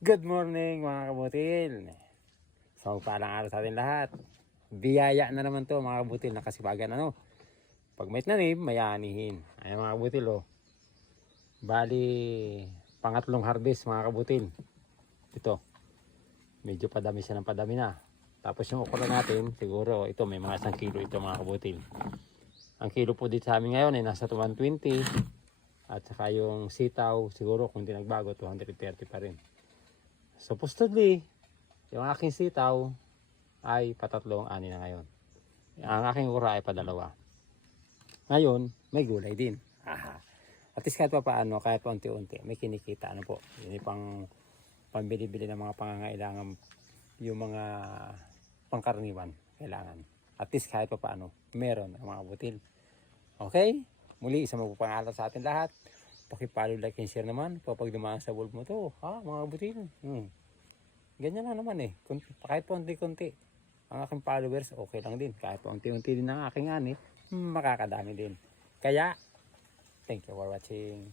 Good morning mga kabutil. So, paalang araw sa atin lahat. Biyaya na naman to mga kabutil na kasipagan ano. Pag may tanim, may anihin. Ayan mga kabutil oh. Bali, pangatlong harvest mga kabutil. Ito. Medyo padami siya ng padami na. Tapos yung okra natin, siguro ito may mga 1 kilo ito mga kabutil. Ang kilo po dito sa amin ngayon ay nasa 120. At saka yung sitaw, siguro kung di nagbago, 230 pa rin. Supposedly, yung aking sitaw ay patatlong ani na ngayon. Ang aking ura ay padalawa. Ngayon, may gulay din. Aha. At least kahit pa paano, kahit pa unti-unti, may kinikita. Ano po, yun yung pambili-bili ng mga pangangailangan, yung mga pangkaraniwan kailangan. At least kahit pa paano, meron ang mga butil. Okay? Muli, isang magpapangalan sa atin lahat. Pakipalo, like, and share naman. Kapag dumaan sa bulb mo to, ha, mga butil. Ganyan lang naman eh. Kahit pa unti-unti. Ang aking followers, okay lang din. Kahit pa unti-unti din ang aking ani, makakadami din. Kaya, thank you for watching.